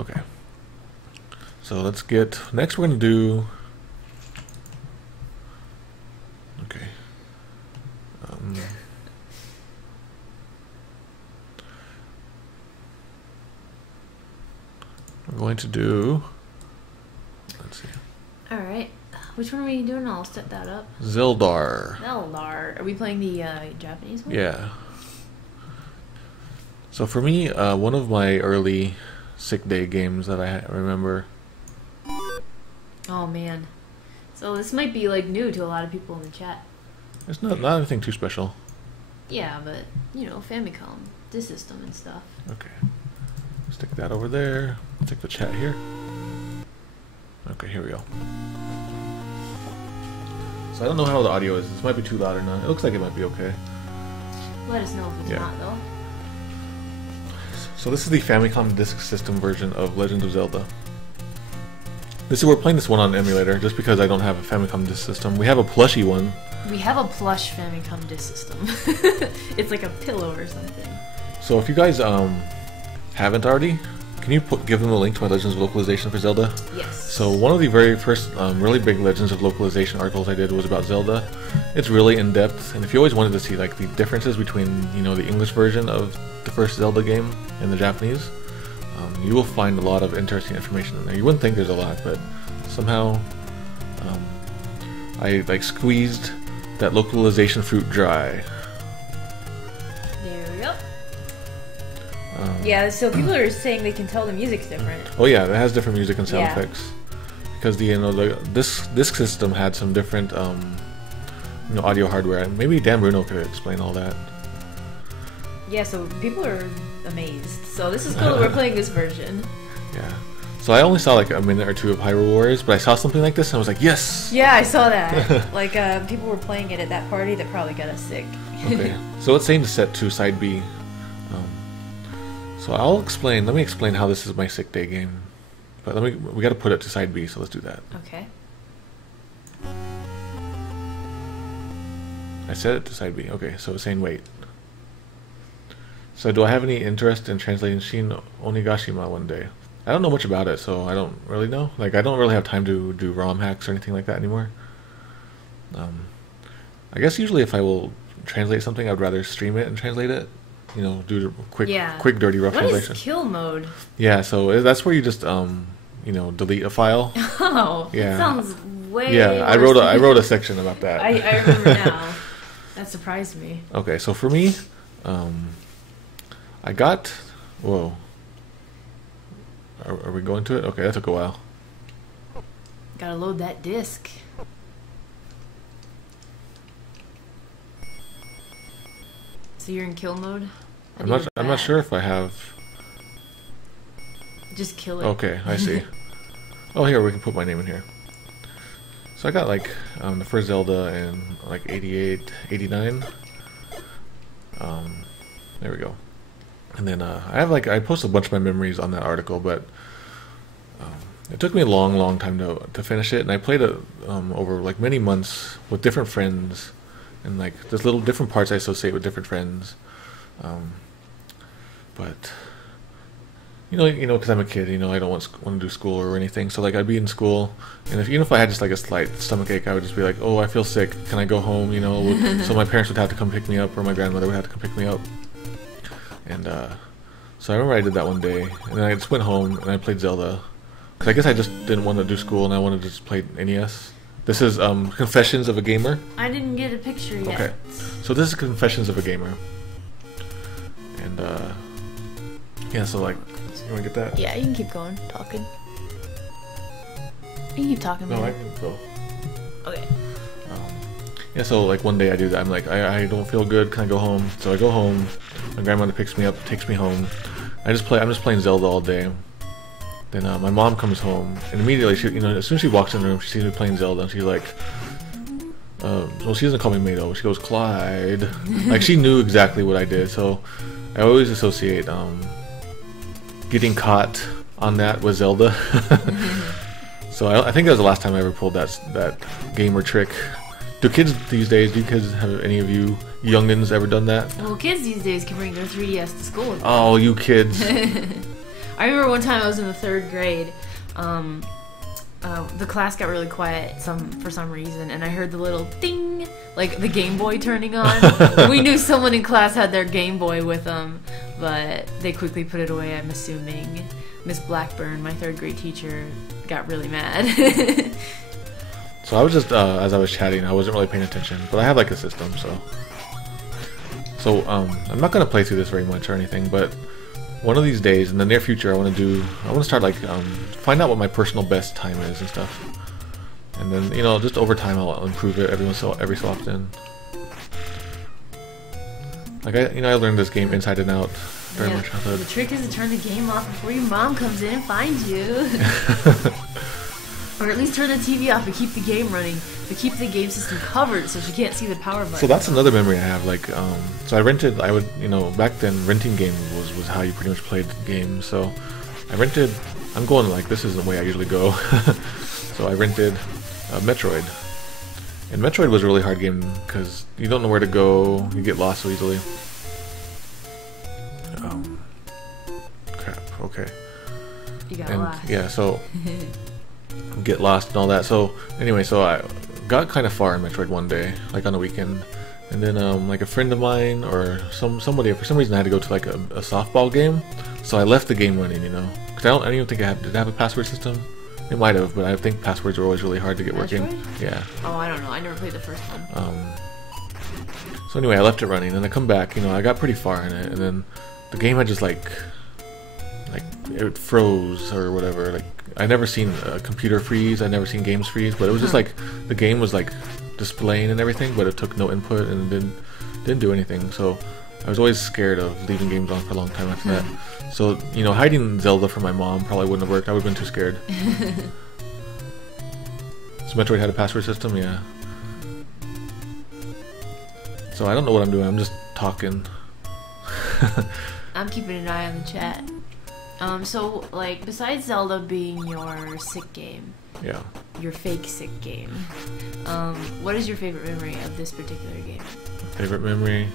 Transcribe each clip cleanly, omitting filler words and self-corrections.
Okay. So let's get... Next we're going to do... Okay. We're going to do... Let's see. Alright. Which one are we doing? I'll set that up. Zeldar. Zeldar. Are we playing the Japanese one? Yeah. So for me, one of my early sick day games that I remember... Oh man. So this might be like new to a lot of people in the chat. It's not anything too special. Yeah, but you know, Famicom Disk System and stuff. Okay. Stick that over there. Stick the chat here. Okay, here we go. So I don't know how the audio is. This might be too loud or not. It looks like it might be okay. Let us know if it's not though. So this is the Famicom Disk System version of Legend of Zelda. We're playing this one on emulator just because I don't have a Famicom Disk System. We have a plushy one. We have a plush Famicom Disk System. It's like a pillow or something. So if you guys haven't already, can you give them a link to my Legends of Localization for Zelda? Yes. So one of the very first really big Legends of Localization articles I did was about Zelda. It's really in depth, and if you always wanted to see like the differences between the English version of the first Zelda game and the Japanese, you will find a lot of interesting information in there. You wouldn't think there's a lot, but somehow I like squeezed that localization fruit dry. There we go. Yeah, so people are saying they can tell the music's different. Oh yeah, it has different music and sound effects because this system had some different audio hardware. Maybe Dan Bruno could explain all that. Yeah, so people are amazed. So this is cool. We're playing this version. Yeah. So I only saw like a minute or two of Hyrule Warriors, but I saw something like this and I was like, yes! Yeah, I saw that. Like, people were playing it at that party that probably got us sick. Okay. So let's change the set to side B. So let me explain how this is my sick day game. But we gotta put it to side B, so let's do that. Okay. I set it to side B. Okay, so it's saying wait. So do I have any interest in translating Shin Onigashima one day? I don't know much about it, so I don't really know. Like, I don't really have time to do ROM hacks or anything like that anymore. I guess usually if I will translate something, I'd rather stream it and translate it. Do quick, dirty, rough translation. What is kill mode? Yeah, so that's where you just, delete a file. Oh, yeah. That sounds way Yeah, I wrote a section about that. I remember now. That surprised me. Okay, so for me, I got... Whoa. Are we going to it? Okay, that took a while. Gotta load that disc. So you're in kill mode? I'm not sure if I have... Just kill it. Okay, I see. Oh, here, we can put my name in here. So I got like the first Zelda in like 88, 89. There we go. And then I posted a bunch of my memories on that article, but it took me a long time to finish it, and I played it over like many months with different friends, and like there's little different parts I associate with different friends. But because I'm a kid, I don't want to do school or anything. So like I'd be in school, and even if I had just like a slight stomach ache, I would just be like, "Oh, I feel sick. Can I go home?" So my parents would have to come pick me up, or my grandmother would have to come pick me up. And so I remember I did that one day, and then I just went home and I played Zelda. Cause I guess I just didn't want to do school, and I wanted to just play NES. This is Confessions of a Gamer. I didn't get a picture yet. Okay, so this is Confessions of a Gamer. And yeah, so like, you want to get that? Yeah, you can keep going, talking. You can keep talking. No, I can go. Okay. Yeah, so like one day I do that. I'm like, I don't feel good. Can I go home? So I go home. My grandmother picks me up, takes me home. I'm just playing Zelda all day. Then my mom comes home, and immediately as soon as she walks in the room, she sees me playing Zelda, and she's like, well, she doesn't call me Mato. She goes, Clyde. Like, she knew exactly what I did. So I always associate getting caught on that with Zelda. So I think that was the last time I ever pulled that gamer trick. Do kids these days, have any of you youngins ever done that? Well, kids these days can bring their 3DS to school with them. Oh, you kids. I remember one time I was in the 3rd grade. The class got really quiet for some reason, and I heard the little ding, like the Game Boy turning on. We knew someone in class had their Game Boy with them, but they quickly put it away, I'm assuming. Miss Blackburn, my 3rd grade teacher, got really mad. So I was just, as I was chatting, I wasn't really paying attention, but I have like a system, so I'm not going to play through this very much or anything, but one of these days in the near future I want to start like find out what my personal best time is and stuff, and then just over time I'll improve it every so often. Like I learned this game inside and out during my childhood. The trick is to turn the game off before your mom comes in and finds you. Or at least turn the TV off and keep the game running, but keep the game system covered so she can't see the power button. So that's another memory I have. Like, so I would, back then renting games was how you pretty much played games. So I rented. I'm going like this is the way I usually go. So I rented Metroid, and Metroid was a really hard game because you don't know where to go. You get lost so easily. Crap. Okay. You got lost. Yeah. So. Get lost and all that. So anyway, so I got kind of far in Metroid one day, like on a weekend, and then like a friend of mine or somebody for some reason I had to go to like a softball game, so I left the game running, because I don't even think did I have a password system? It might have, but I think passwords were always really hard to get working. Yeah. Oh, I don't know. I never played the first one. So anyway, I left it running, and I come back. I got pretty far in it, and then the game had just like it froze or whatever. Like I never seen a computer freeze. I never seen games freeze, but it was just like the game was like displaying and everything, but it took no input and didn't do anything. So I was always scared of leaving games on for a long time after that. So hiding Zelda from my mom probably wouldn't have worked. I would have been too scared. So Metroid had a password system, yeah. So I don't know what I'm doing. I'm just talking. I'm keeping an eye on the chat. So, like, besides Zelda being your sick game, yeah, your fake sick game, what is your favorite memory of this particular game? Favorite memory?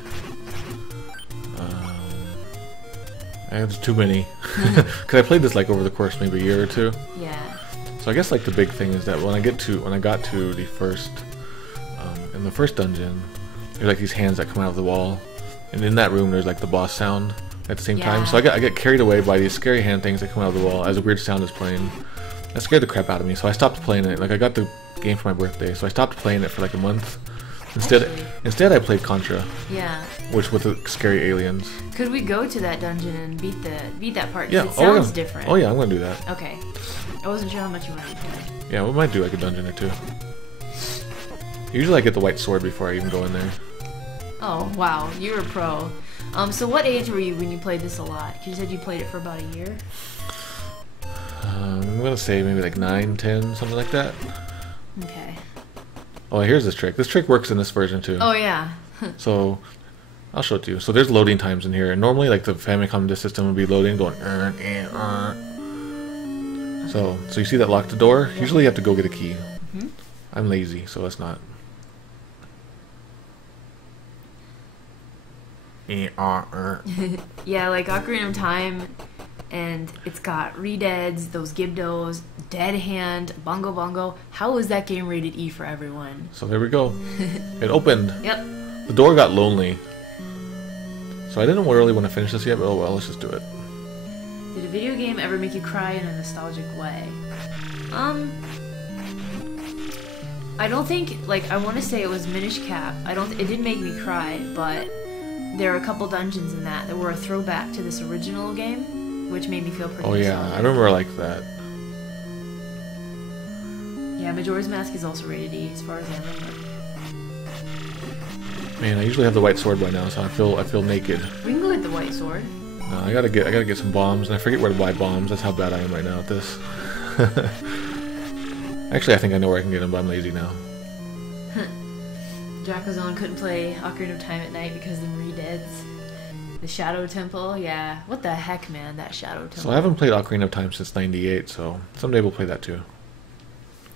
I have too many. Because I played this like over the course maybe a year or two. Yeah. So I guess like the big thing is that when I got to the first, in the first dungeon, there's like these hands that come out of the wall, and in that room there's like the boss sound at the same time. So I get carried away by these scary hand things that come out of the wall as a weird sound is playing. That scared the crap out of me, so I stopped playing it. Like I got the game for my birthday, so I stopped playing it for like a month. Instead I played Contra. Yeah. Which with the scary aliens. Could we go to that dungeon and beat that part? Yeah. It sounds different. Oh yeah, I'm gonna do that. Okay. I wasn't sure how much you wanted to play. Yeah, we might do like a dungeon or two. Usually I get the white sword before I even go in there. Oh wow, you're a pro. So what age were you when you played this a lot? 'Cause you said you played it for about a year. I'm gonna say maybe like 9, 10, something like that. Okay. Oh, here's this trick. This trick works in this version too. Oh yeah. So, I'll show it to you. So there's loading times in here. And normally, like the Famicom Disk System would be loading, going. So you see that lock the door? Usually you have to go get a key. Mm-hmm. I'm lazy, so it's not. Yeah, like Ocarina of Time, and it's got Redeads, those Gibdos, Dead Hand, Bongo Bongo. How is that game rated E for everyone? So there we go. It opened. Yep. The door got lonely. So I didn't really want to finish this yet, but oh well, let's just do it. Did a video game ever make you cry in a nostalgic way? I don't think, like, I want to say it was Minish Cap. It didn't make me cry, but there are a couple dungeons in that were a throwback to this original game, which made me feel pretty nostalgic. I remember like that. Yeah, Majora's Mask is also rated E, as far as I remember. Man, I usually have the white sword by now, so I feel naked. We can go get the white sword. No, I gotta get some bombs, and I forget where to buy bombs. That's how bad I am right now at this. Actually, I think I know where I can get them, but I'm lazy now. Jackozone couldn't play Ocarina of Time at night because of the Redeads. The Shadow Temple, yeah. What the heck, man, that Shadow Temple. So I haven't played Ocarina of Time since '98, so someday we'll play that too.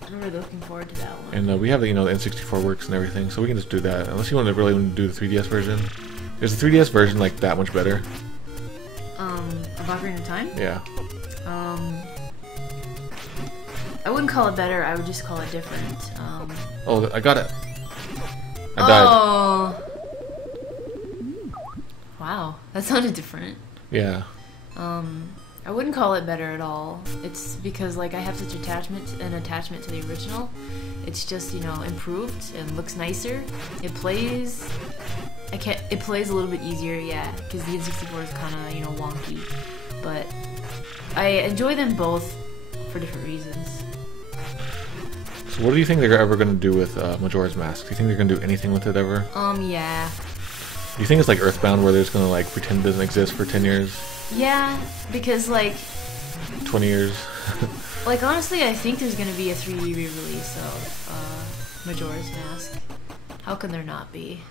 I'm really looking forward to that one. And we have the N64 works and everything, so we can just do that. Unless you want to really do the 3DS version. Is the 3DS version like that much better? Of Ocarina of Time? Yeah. I wouldn't call it better, I would just call it different. Oh, I got it. I died. Oh! Wow, that sounded different. Yeah. I wouldn't call it better at all. It's because, like, I have such an attachment to the original. It's just, you know, improved and looks nicer. It plays... It plays a little bit easier, yeah, because the N64 is kind of, you know, wonky. But I enjoy them both for different reasons. So what do you think they're ever going to do with Majora's Mask? Do you think they're going to do anything with it ever? Yeah. Do you think it's like Earthbound where they're just going to, like, pretend it doesn't exist for 10 years? Yeah, because, like... 20 years? Like, honestly, I think there's going to be a 3D re-release of Majora's Mask. How can there not be?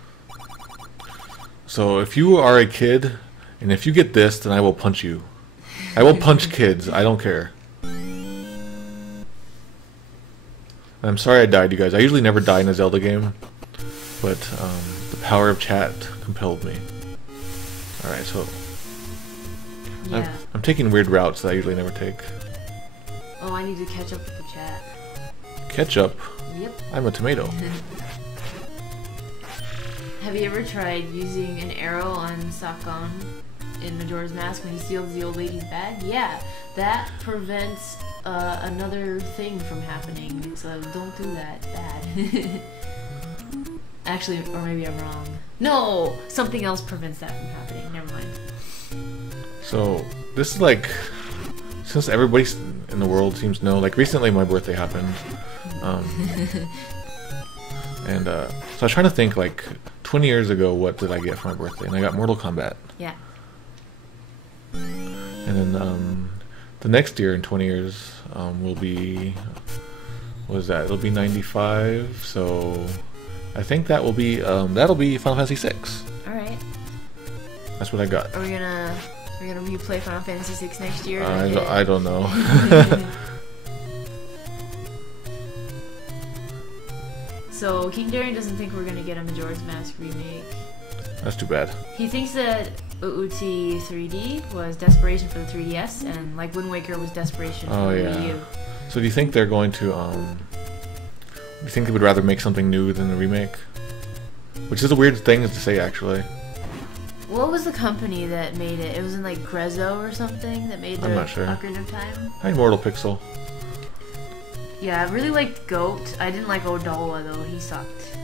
So if you are a kid, and if you get this, then I will punch you. I will punch kids. I don't care. I'm sorry I died, you guys. I usually never die in a Zelda game, but the power of chat compelled me. Alright, so... Yeah. I'm taking weird routes that I usually never take. Oh, I need to catch up with the chat. Ketchup? Yep. I'm a tomato. Have you ever tried using an arrow on Sakon in Majora's Mask when he steals the old lady's bag? Yeah, that prevents another thing from happening, so don't do that. Bad. Actually, or maybe I'm wrong. No! Something else prevents that from happening. Never mind. So, this is like... Since everybody in the world seems to know, like recently my birthday happened. And so I was trying to think, like, 20 years ago, what did I get for my birthday? And I got Mortal Kombat. Yeah. And then the next year, in 20 years, will be... What is that? It'll be 95, so... I think that will be, that'll be Final Fantasy VI. Alright. That's what I got. Are we gonna replay Final Fantasy VI next year? I don't know. So, King Darian doesn't think we're gonna get a Majora's Mask remake. That's too bad. He thinks that UUT 3D was desperation for the 3DS, and like Wind Waker was desperation for the Wii U. So do you think they're going to, do you think they would rather make something new than a remake? Which is a weird thing to say, actually. What was the company that made it? It was in like Grezzo or something that made the I'm not sure. Ocarina of Time? Hi, Mortal Pixel. Yeah, I really liked Goat. I didn't like Odola though, he sucked.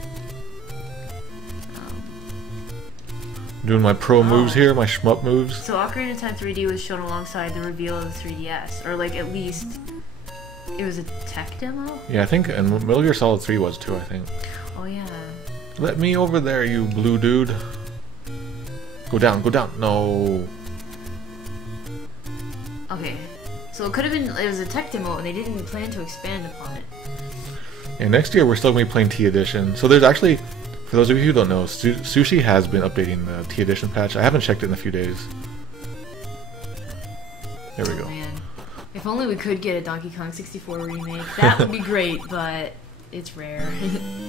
Doing my pro moves here, my shmup moves. So Ocarina of Time 3D was shown alongside the reveal of the 3DS, or like at least it was a tech demo? Yeah, I think, and Metal Gear Solid 3 was too, I think. Oh yeah. Let me over there, you blue dude. Go down, go down. No. Okay. So it could have been, it was a tech demo and they didn't plan to expand upon it. And next year we're still going to be playing T Edition. So there's actually, for those of you who don't know, Sushi has been updating the T Edition patch. I haven't checked it in a few days. There we go. Man. If only we could get a Donkey Kong 64 remake. That would be great, but it's rare.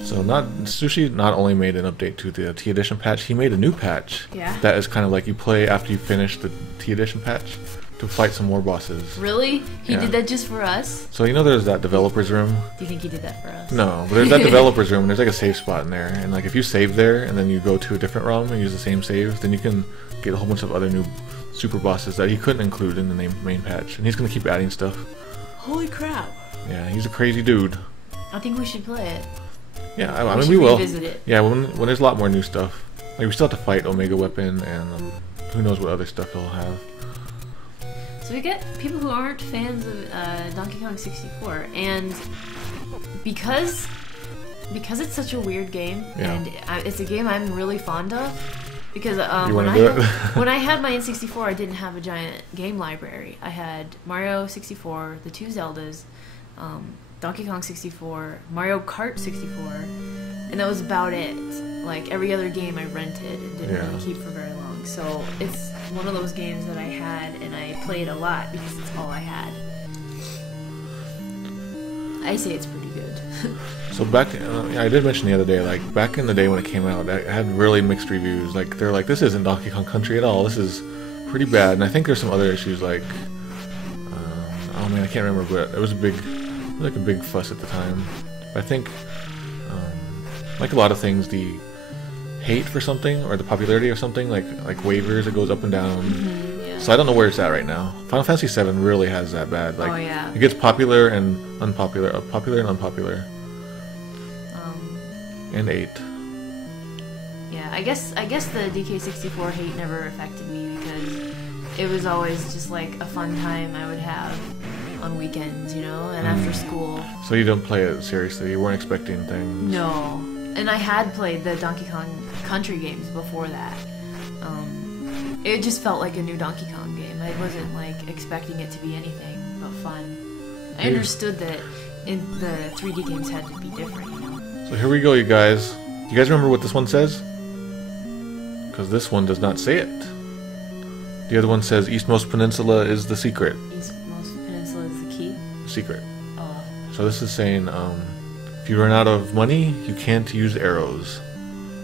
So Sushi not only made an update to the T Edition patch, he made a new patch. Yeah. That is kind of like you play after you finish the T Edition patch to fight some more bosses. Really? He Yeah. did that just for us? So you know there's that developers room? Do you think he did that for us? No, but there's that developers room and there's like a save spot in there, and like if you save there and then you go to a different realm and use the same save, then you can get a whole bunch of other new super bosses that he couldn't include in the main patch, and he's gonna keep adding stuff. Holy crap. Yeah, he's a crazy dude. I think we should play it. Yeah, I mean should we will. revisit it. Yeah, when there's a lot more new stuff. Like we still have to fight Omega Weapon and who knows what other stuff he'll have. So we get people who aren't fans of Donkey Kong 64, and because it's such a weird game, Yeah. and it's a game I'm really fond of, because You when wanna do it? when I had my N64, I didn't have a giant game library. I had Mario 64, the two Zeldas, Donkey Kong 64, Mario Kart 64, and that was about it. Like every other game I rented and didn't really keep for very long. So it's one of those games that I had and I played a lot because it's all I had. I say it's pretty good. So back, I did mention the other day, like back in the day when it came out, I had really mixed reviews. Like they're like, this isn't Donkey Kong Country at all. This is pretty bad, and I think there's some other issues like, oh man, I can't remember, but it was like a big fuss at the time. But I think, like a lot of things, the hate for something or the popularity of something like wavers, it goes up and down. Yeah. So I don't know where it's at right now. Final Fantasy VII really has that bad. Like, oh yeah. it gets popular and unpopular, popular and unpopular. And 8. Yeah, I guess the DK64 hate never affected me because it was always just like a fun time I would have on weekends, you know, and after school. So you don't play it seriously? You weren't expecting things? No. And I had played the Donkey Kong Country games before that. It just felt like a new Donkey Kong game. I wasn't like expecting it to be anything but fun. I understood that the 3D games had to be different, you know. So here we go, you guys. You guys remember what this one says? Because this one does not say it. The other one says Eastmost Peninsula is the secret. Eastmost Peninsula is the key? Secret. Oh. So this is saying, if you run out of money, you can't use arrows.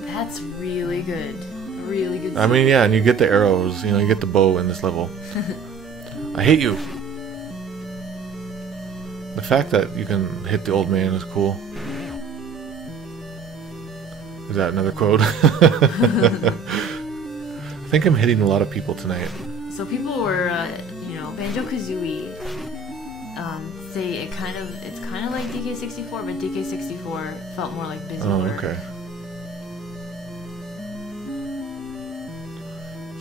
That's really good. Really good. I mean, yeah, and you get the arrows, you know, you get the bow in this level. I hate you. The fact that you can hit the old man is cool. Is that another quote? I think I'm hitting a lot of people tonight. So people were, you know, Banjo-Kazooie say it's kind of like DK64, but DK64 felt more like Bismillah. Oh, okay.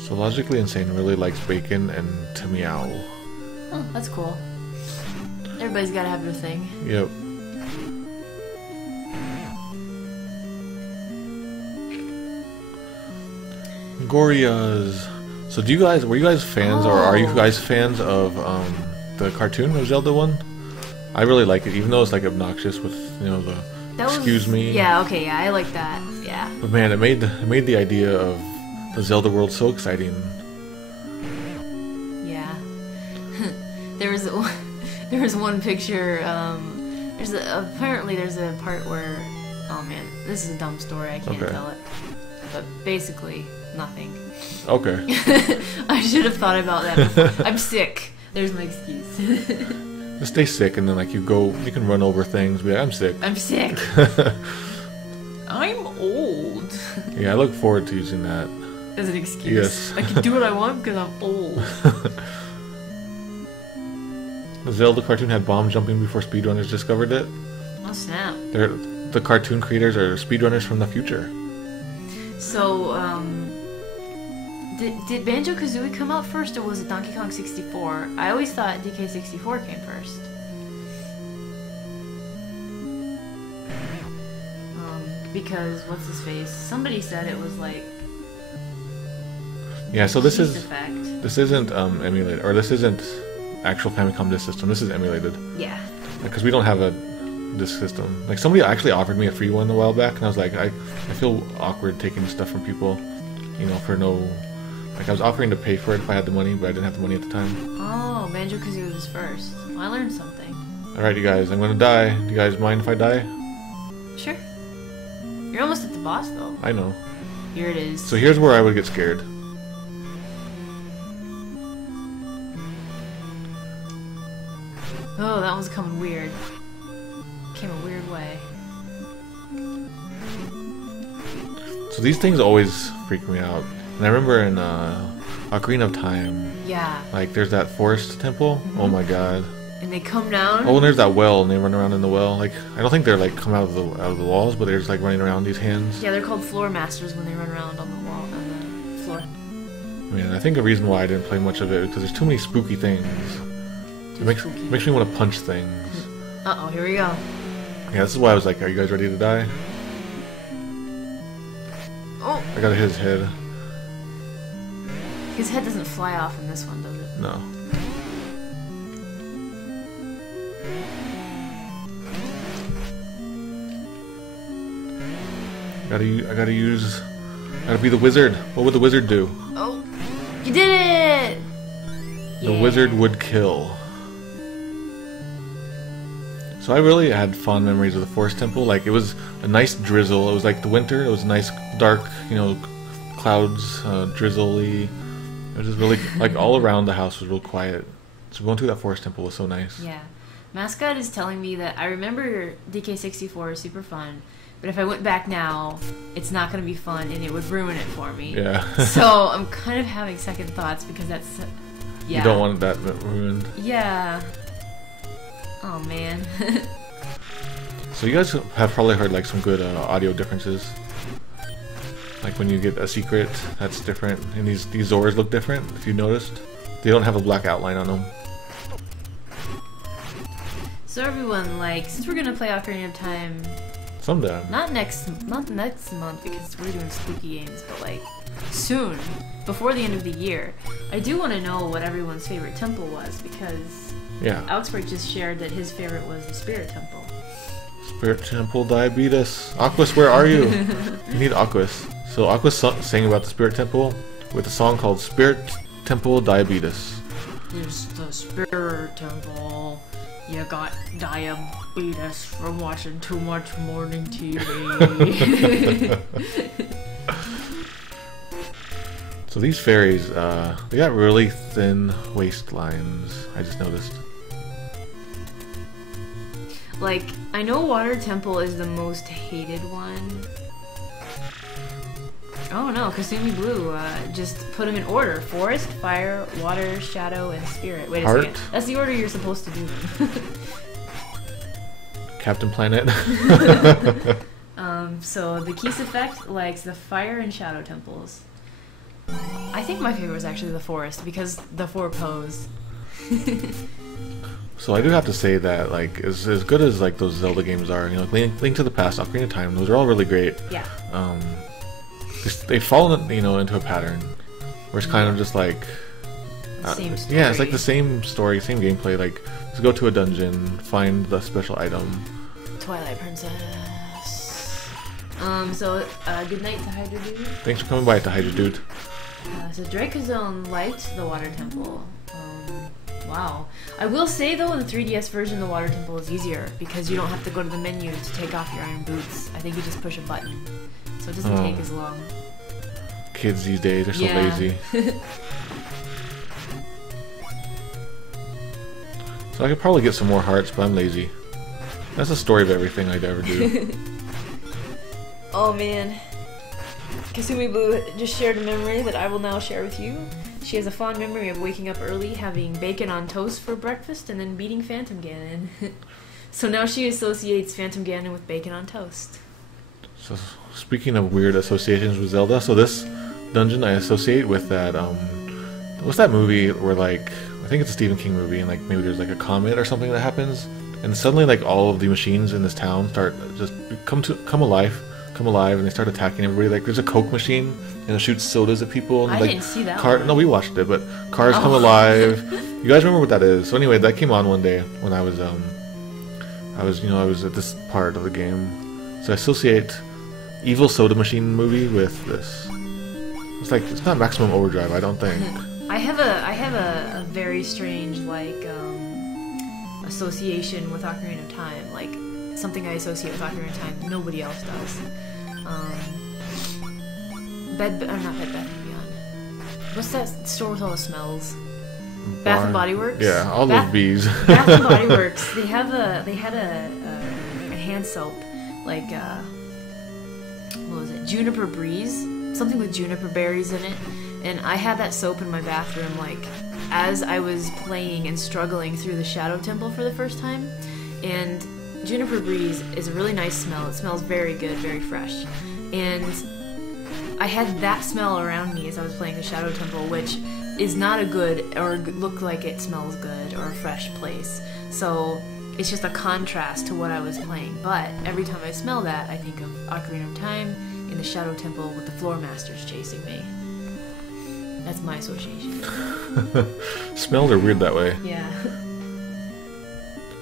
So Logically Insane really likes bacon and to meow. Oh, that's cool. Everybody's gotta have their thing. Yep. Gorias. So were you guys fans, or are you guys fans of the cartoon of Zelda one? I really like it, even though it's like obnoxious with, you know, excuse me. Yeah, okay, yeah, I like that. Yeah. But man, it made the idea of the Zelda world so exciting. Yeah. there was one picture. Apparently there's a part where, oh man, this is a dumb story. I can't tell it. But basically, nothing. Okay. I should have thought about that before. I'm sick. There's my excuse. Just stay sick, and then like you can run over things. Be like, I'm sick. I'm sick. I'm old. Yeah, I look forward to using that as an excuse. Yes. I can do what I want because I'm old. The Zelda cartoon had bomb jumping before speedrunners discovered it. Oh snap! The cartoon creators are speedrunners from the future. So, did Banjo-Kazooie come out first, or was it Donkey Kong 64? I always thought DK64 came first. Because, what's his face? Somebody said it was like... Yeah, so this isn't emulated, or this isn't actual Famicom Disk System. This is emulated. Yeah. Because we don't have a disk system. Like, somebody actually offered me a free one a while back, and I was like, I feel awkward taking stuff from people, you know, for no... Like, I was offering to pay for it if I had the money, but I didn't have the money at the time. Oh, Banjo-Kazooie was first. Well, I learned something. Alright, you guys, I'm gonna die. Do you guys mind if I die? Sure. You're almost at the boss, though. I know. Here it is. So here's where I would get scared. Oh, that one's coming weird. Came a weird way. So these things always freak me out. And I remember in Ocarina of Time, yeah, like there's that forest temple. Mm-hmm. Oh my god. And they come down. Oh, and there's that well, and they run around in the well. Like, I don't think they're like come out of the walls, but they're just like running around these hands. Yeah, they're called floor masters when they run around on the wall, on the floor. I mean, I think the reason why I didn't play much of it because there's too many spooky things. It makes me want to punch things. Uh-oh, here we go. Yeah, this is why I was like, are you guys ready to die? Oh! I gotta hit his head. His head doesn't fly off in this one, does it? No. I gotta be the wizard. What would the wizard do? Oh! You did it! The wizard would kill. So I really had fond memories of the Forest Temple. Like, it was a nice drizzle. It was like the winter. It was nice, dark, you know, clouds, drizzly. It was just really, like, all around the house was real quiet. So going through that forest temple was so nice. Yeah. Mascot is telling me that I remember DK64 is super fun, but if I went back now, it's not going to be fun and it would ruin it for me. Yeah. So I'm kind of having second thoughts because that's... Yeah. You don't want that ruined. Yeah. Oh, man. So you guys have probably heard, like, some good audio differences. Like when you get a secret, that's different. And these Zoras look different, if you noticed. They don't have a black outline on them. So everyone, like, since we're gonna play Ocarina of Time, Someday. not next month because we're doing spooky games, but like soon, before the end of the year, I do want to know what everyone's favorite temple was because Yeah. Augsburg just shared that his favorite was the Spirit Temple. Spirit Temple Diabetes. Aquas, where are you? You need Aquas. So Aquas sang about the Spirit Temple with a song called Spirit Temple Diabetes. There's the Spirit Temple. You got diabetes from watching too much morning TV. So these fairies, they got really thin waistlines, I just noticed. Like, I know Water Temple is the most hated one. Oh no, Kasumi Blue, just put them in order. Forest, Fire, Water, Shadow, and Spirit. Wait a second. That's the order you're supposed to do them. Captain Planet. So the Keys Effect likes the Fire and Shadow temples. I think my favorite was actually the Forest, because the 4 pose. So I do have to say that, like, as good as, like, those Zelda games are, you know, Link to the Past, Ocarina of Time, those are all really great. Yeah. They've fallen, you know, into a pattern where it's kind of just like Same story. yeah, it's like the same story, same gameplay. Like, just go to a dungeon, find the special item. Twilight Princess. So good night to Hydra Dude. Thanks for coming by to Hydra Dude. So Drakazone liked the Water Temple. Wow. I will say though, in the 3DS version, the Water Temple is easier because you don't have to go to the menu to take off your iron boots. I think you just push a button. So it doesn't take as long. Kids these days are so lazy. So I could probably get some more hearts, but I'm lazy. That's the story of everything I'd ever do. Oh man. Kasumi Blue just shared a memory that I will now share with you. She has a fond memory of waking up early, having bacon on toast for breakfast, and then beating Phantom Ganon. So now she associates Phantom Ganon with bacon on toast. So speaking of weird associations with Zelda, so this dungeon I associate with that, what's that movie where, like, I think it's a Stephen King movie, and like maybe there's like a comet or something that happens, and suddenly like all of the machines in this town start just come alive, and they start attacking everybody. Like there's a Coke machine and it shoots sodas at people. And, I like, didn't see that one. No, we watched it, but cars come alive. You guys remember what that is? So anyway, that came on one day when I was at this part of the game. So I associate evil soda machine movie with this. It's not Maximum Overdrive, I don't think. I have a very strange association with Ocarina of Time. Like something I associate with Ocarina of Time nobody else does. Not Bed Bath & Beyond. What's that store with all the smells? Bath and Body Works. Yeah, all those bees. Bath and Body Works. They had a hand soap like what was it? Juniper Breeze, something with juniper berries in it. And I had that soap in my bathroom, like, as I was playing and struggling through the Shadow Temple for the first time. And Juniper Breeze is a really nice smell. It smells very good, very fresh. And I had that smell around me as I was playing the Shadow Temple, which is not a good, or look like it smells good, or a fresh place. So it's just a contrast to what I was playing. But every time I smell that, I think of Ocarina of Time in the Shadow Temple with the Floor Masters chasing me. That's my association. Smells are weird that way. Yeah.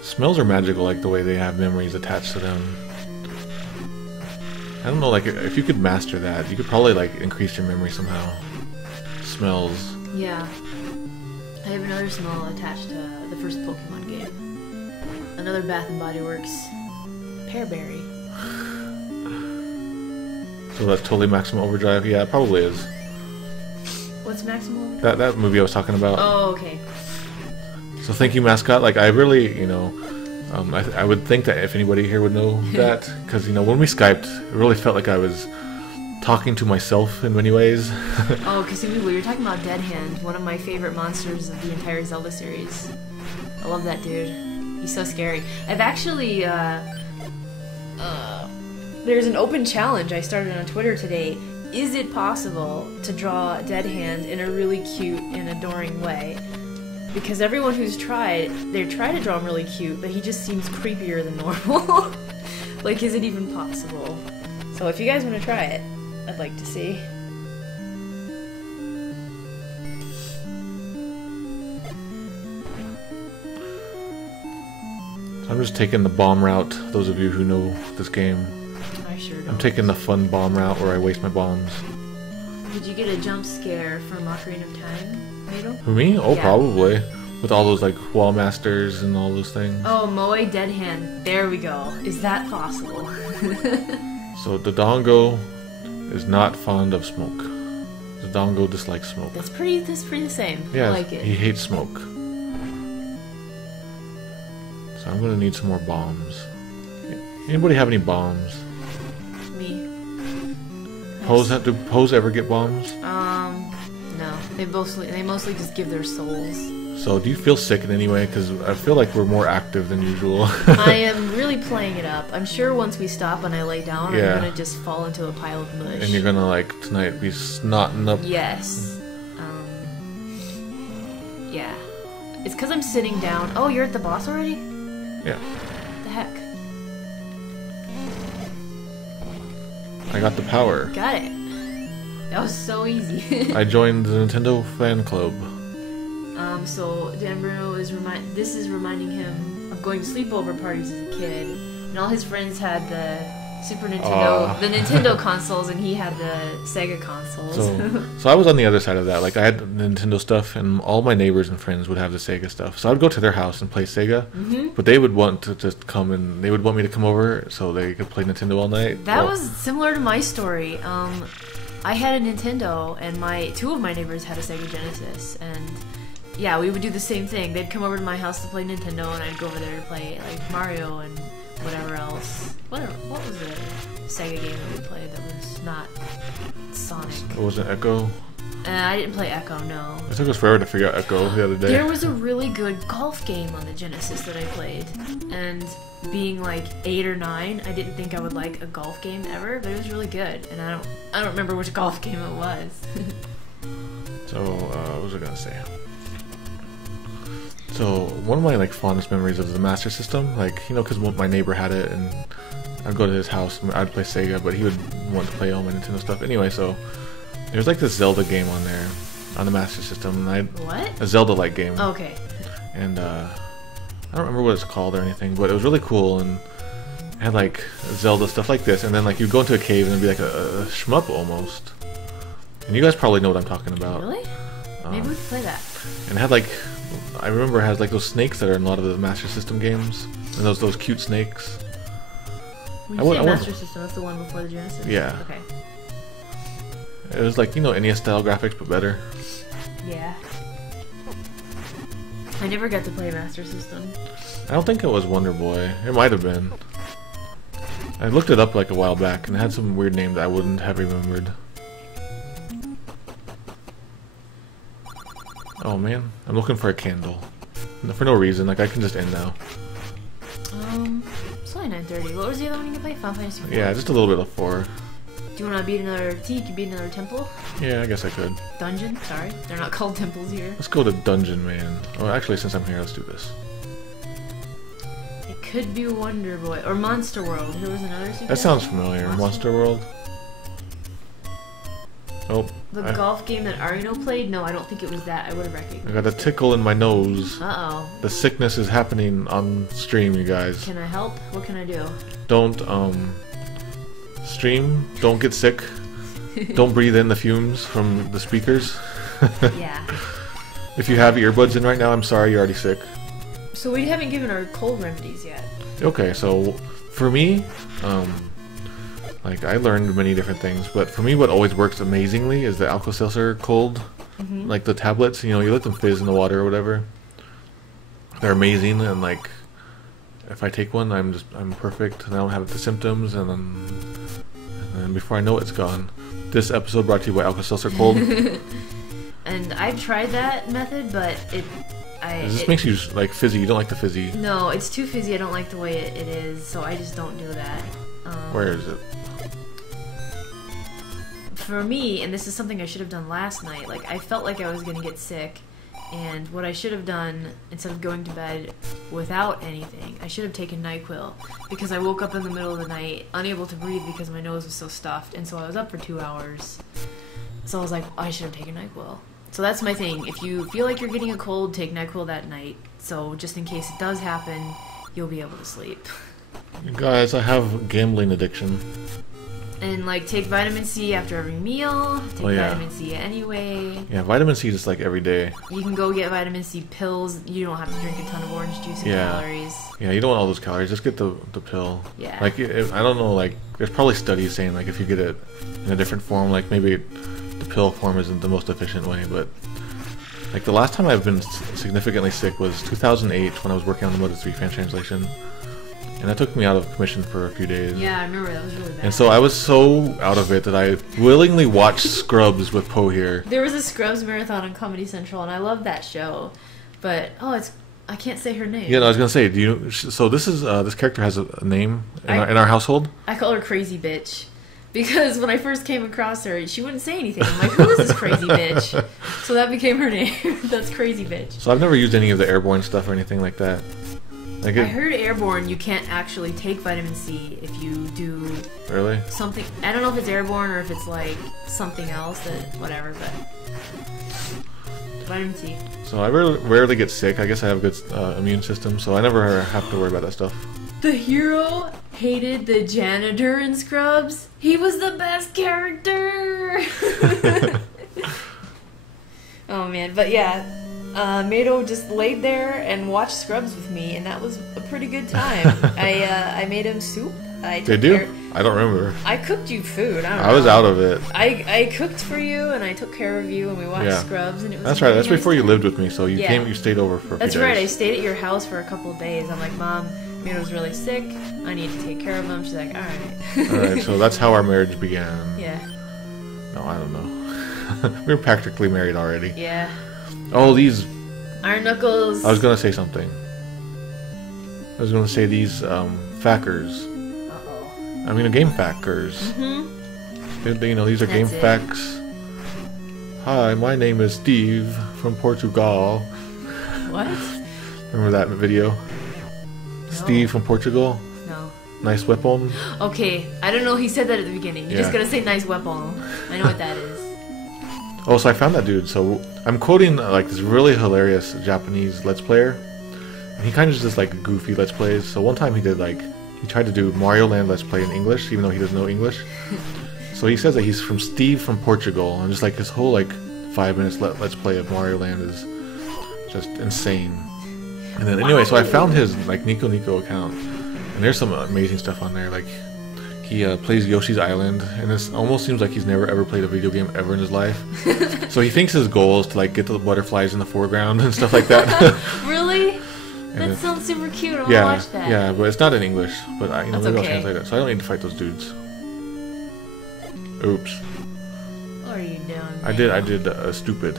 Smells are magical, like the way they have memories attached to them. I don't know, like, if you could master that, you could probably, like, increase your memory somehow. Smells. Yeah. I have another smell attached to the first Pokemon game. Another Bath and Body Works Pearberry. So that's totally Maximum Overdrive? Yeah, it probably is. What's Maximum? That movie I was talking about. Oh, okay. So thank you, mascot. Like I really, you know, I would think that if anybody here would know that, because you know when we Skyped, it really felt like I was talking to myself in many ways. Oh, because we were talking about Dead Hand, one of my favorite monsters of the entire Zelda series. I love that dude. He's so scary. I've actually, there's an open challenge I started on Twitter today. Is it possible to draw Dead Hand in a really cute and adoring way? Because everyone who's tried, they try to draw him really cute, but he just seems creepier than normal. Like, is it even possible? So if you guys want to try it, I'd like to see. I'm just taking the bomb route. Those of you who know this game, I sure don't. I'm taking the fun bomb route where I waste my bombs. Did you get a jump scare from Ocarina of Time, Mado? For me? Oh, Yeah. probably. With all those like wall masters and all those things. Oh, Moe Dead Hand. There we go. Is that possible? So Dodongo is not fond of smoke. Dodongo dislikes smoke. That's pretty the same. Yeah, I like it. he hates smoke. So I'm gonna need some more bombs. Anybody have any bombs? Me. Do Pose ever get bombs? No. They mostly just give their souls. So do you feel sick in any way? Because I feel like we're more active than usual. I am really playing it up. I'm sure once we stop and I lay down, Yeah. I'm gonna just fall into a pile of mush. And you're gonna like tonight be snotting up. Yes. Yeah. It's because I'm sitting down. Oh, you're at the boss already? Yeah. What the heck? I got the power. Got it. That was so easy. I joined the Nintendo fan club. So Dan Bruno is reminding him of going to sleepover parties as a kid, and all his friends had the Super Nintendo, the Nintendo consoles, and he had the Sega consoles. So I was on the other side of that. Like I had Nintendo stuff, and all my neighbors and friends would have the Sega stuff. So I would go to their house and play Sega, but they would want to just come and they would want me to come over so they could play Nintendo all night. That was similar to my story. I had a Nintendo, and two of my neighbors had a Sega Genesis, and yeah, we would do the same thing. They'd come over to my house to play Nintendo, and I'd go over there to play like Mario and whatever else. What was the Sega game that we played that was not Sonic? It wasn't Echo. I didn't play Echo, no. It took us forever to figure out Echo the other day. There was a really good golf game on the Genesis that I played, and being like 8 or 9, I didn't think I would like a golf game ever, but it was really good, and I don't remember which golf game it was. So what was I gonna say? So one of my like fondest memories of the Master System, like you know, because my neighbor had it, and I'd go to his house and I'd play Sega, but he would want to play all my Nintendo stuff anyway. So there's like this Zelda game on there, on the Master System, and What? a Zelda-like game. Oh, okay. And I don't remember what it's called or anything, but it was really cool and it had like Zelda stuff like this, and then like you go into a cave and it'd be like a shmup almost. And you guys probably know what I'm talking about. Really? Maybe we could play that. And it had like, I remember it has like those snakes that are in a lot of the Master System games, and those cute snakes. When you say Master System, that's the one before the Genesis? Yeah. Okay. It was like, you know, NES style graphics, but better. Yeah. I never got to play Master System. I don't think it was Wonder Boy. It might have been. I looked it up like a while back, and it had some weird name that I wouldn't have remembered. Oh man, I'm looking for a candle. For no reason, like I can just end now. It's only 9:30. What was the other one you could play? Final Fantasy IV? Yeah, just a little bit of 4. Do you want to beat another beat another temple? Yeah, I guess I could. Dungeon? Sorry. They're not called temples here. Let's go to Dungeon Man. Oh, actually, since I'm here, let's do this. It could be Wonder Boy. Or Monster World. There was another suggestion. That sounds familiar. Monster World? Oh. The golf game that Arino played? No, I don't think it was that. I would have recognized I got a tickle in my nose. Uh-oh. The sickness is happening on stream, you guys. Can I help? What can I do? Don't, stream. Don't get sick. Don't breathe in the fumes from the speakers. Yeah. If you have earbuds in right now, I'm sorry, you're already sick. So we haven't given our cold remedies yet. Okay, so for me, like I learned many different things, but for me what always works amazingly is the Alka-Seltzer cold like the tablets. You know, you let them fizz in the water or whatever. They're amazing, and like if I take one, I'm perfect, and I don't have the symptoms, and then before I know it, it's gone. This episode brought to you by Alka-Seltzer Cold. And I've tried that method, but This makes you like fizzy. You don't like the fizzy. No, it's too fizzy. I don't like the way it is, so I just don't do that. Where is it? For me, and this is something I should have done last night, like I felt like I was going to get sick, and what I should have done, instead of going to bed without anything, I should have taken NyQuil, because I woke up in the middle of the night unable to breathe because my nose was so stuffed, and so I was up for 2 hours. So I was like, I should have taken NyQuil. So that's my thing. If you feel like you're getting a cold, take NyQuil that night. So just in case it does happen, you'll be able to sleep. You guys, I have gambling addiction. And like take vitamin C after every meal. Take vitamin C anyway. Yeah, vitamin C is like every day. You can go get vitamin C pills. You don't have to drink a ton of orange juice and calories. Yeah, you don't want all those calories. Just get the pill. Yeah. Like I don't know. Like there's probably studies saying like if you get it in a different form, like maybe the pill form isn't the most efficient way, but like the last time I've been significantly sick was 2008 when I was working on the Moto 3 fan translation. And that took me out of commission for a few days. Yeah, I remember that was really bad. And so I was so out of it that I willingly watched Scrubs with Poe here. There was a Scrubs marathon on Comedy Central, and I loved that show. But I can't say her name. Yeah, no, I was gonna say, so this is this character has a name in our household. I call her Crazy Bitch. Because when I first came across her, she wouldn't say anything. I'm like, who is this crazy bitch? So that became her name. That's Crazy Bitch. So I've never used any of the airborne stuff or anything like that. I heard airborne, you can't actually take vitamin C if you do something. I don't know if it's airborne or if it's like something else, whatever, but vitamin C. So I rarely get sick. I guess I have a good immune system, so I never have to worry about that stuff. The hero hated the janitor in Scrubs. He was the best character. Oh man, but yeah. Mato just laid there and watched Scrubs with me, and that was a pretty good time. I made him soup. Did you? I don't remember. I cooked you food. I was out of it. I cooked for you, and I took care of you, and we watched Scrubs, and it was. That's right. That's before you lived with me, so you stayed over for a few days. That's right. I stayed at your house for a couple of days. I'm like, Mom, Mato's really sick. I need to take care of him. She's like, all right. All right. So that's how our marriage began. Yeah. No, I don't know. We were practically married already. Yeah. Oh, these Iron Knuckles. I was gonna say something. I was gonna say these fackers. Uh-oh. I mean, game fackers. Mm-hmm. You know, these are game facts. Hi, my name is Steve from Portugal. What? Remember that video? No. Steve from Portugal. No. Nice weapon. Okay, I don't know. He said that at the beginning. You just gotta say nice weapon. I know what that is. Oh, so I found that dude. So I'm quoting like this really hilarious Japanese Let's Player. And he kind of just like goofy Let's Plays. So one time he tried to do Mario Land Let's Play in English, even though he doesn't know English. So he says that he's from Steve from Portugal, and just like his whole like 5 minutes Let's Play of Mario Land is just insane. And then anyway, so I found his like Nico Nico account, and there's some amazing stuff on there. Like he plays Yoshi's Island, and it almost seems like he's never ever played a video game ever in his life. So he thinks his goal is to like get the butterflies in the foreground and stuff like that. Really? That sounds super cute. I want to watch that. Yeah, but it's not in English. But maybe I'll translate it. So I don't need to fight those dudes. Oops. What are you doing? I did stupid.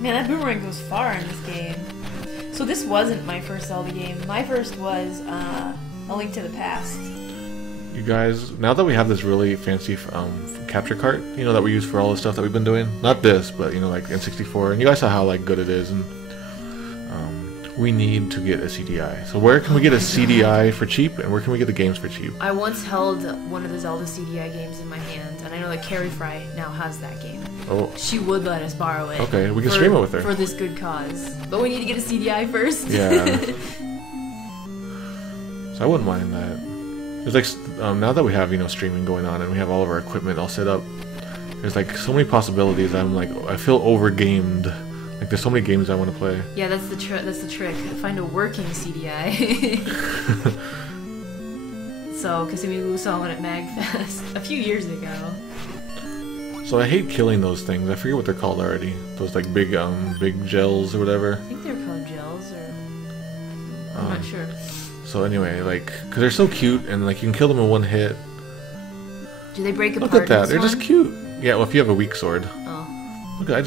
Man, that boomerang goes far in this game. So this wasn't my first Zelda game. My first was A Link to the Past. You guys, now that we have this really fancy capture card, you know, that we use for all the stuff that we've been doing, not this, but you know, like N64, and you guys saw how like good it is, and we need to get a CDI. So where can we get a CDI for cheap, and where can we get the games for cheap? I once held one of the Zelda CDI games in my hand, and I know that Carrie Fry now has that game. Oh. She would let us borrow it. Okay, we can stream it with her. For this good cause. But we need to get a CDI first. Yeah. So I wouldn't mind that. There's like, now that we have, you know, streaming going on, and we have all of our equipment all set up, there's like so many possibilities. I'm like, I feel over-gamed. Like there's so many games I want to play. Yeah, that's the trick. Find a working CDI. So, because we saw one at MagFest a few years ago. So I hate killing those things. I forget what they're called already. Those like big gels or whatever. I think they're called gels, or I'm not sure. So anyway, like, cause they're so cute and like you can kill them in one hit. Do they break apart? Look at that, in they're this just one? cute. Yeah, well, if you have a weak sword. Oh. Look, I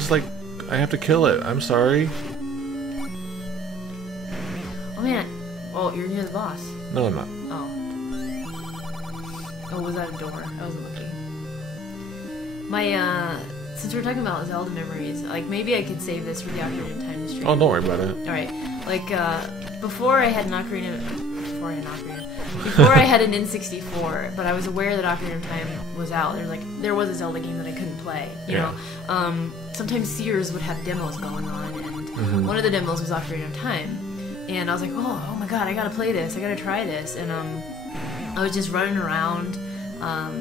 have to kill it. I'm sorry. Oh man. Oh, you're near the boss. No, I'm not. Oh. Oh, was that a door? I wasn't looking. My, since we're talking about Zelda memories, like, maybe I could save this for the Ocarina of Time stream. Oh, don't worry about it. Alright. Like, before I had an N64, but I was aware that Ocarina of Time was out. There was a Zelda game that I couldn't play, you know? Sometimes Sears would have demos going on, and one of the demos was Ocarina of Time. And I was like, oh my god, I gotta play this, I gotta try this. And I was just running around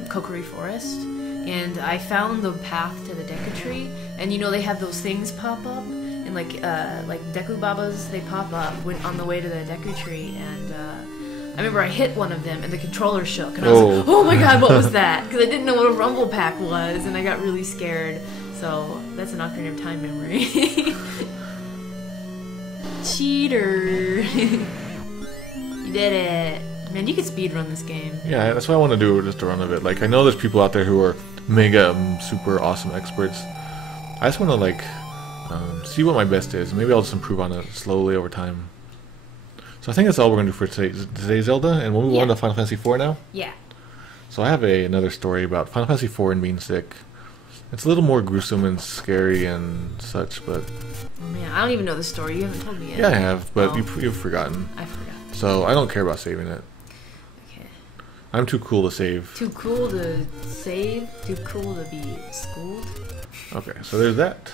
Kokiri Forest, and I found the path to the Deku Tree. And you know, they have those things pop up, and like Deku Babas, they pop up on the way to the Deku Tree. And I remember I hit one of them, and the controller shook, and I was like, oh my god, what was that? Because I didn't know what a Rumble Pack was, and I got really scared. So that's an Ocarina of Time memory. Cheater! You did it. Man, you could speedrun this game. Yeah, that's what I want to do, just a run of it. Like, I know there's people out there who are mega, super awesome experts. I just want to, like, see what my best is. Maybe I'll just improve on it slowly over time. So I think that's all we're going to do for today's Zelda, and we'll move on to Final Fantasy IV now. Yeah. So I have another story about Final Fantasy IV and being sick. It's a little more gruesome and scary and such, but... Oh man, I don't even know the story. You haven't told me yet. Yeah, I have, but you've forgotten. I forgot. So I don't care about saving it. Okay. I'm too cool to save. Too cool to save? Too cool to be schooled? Okay, so there's that.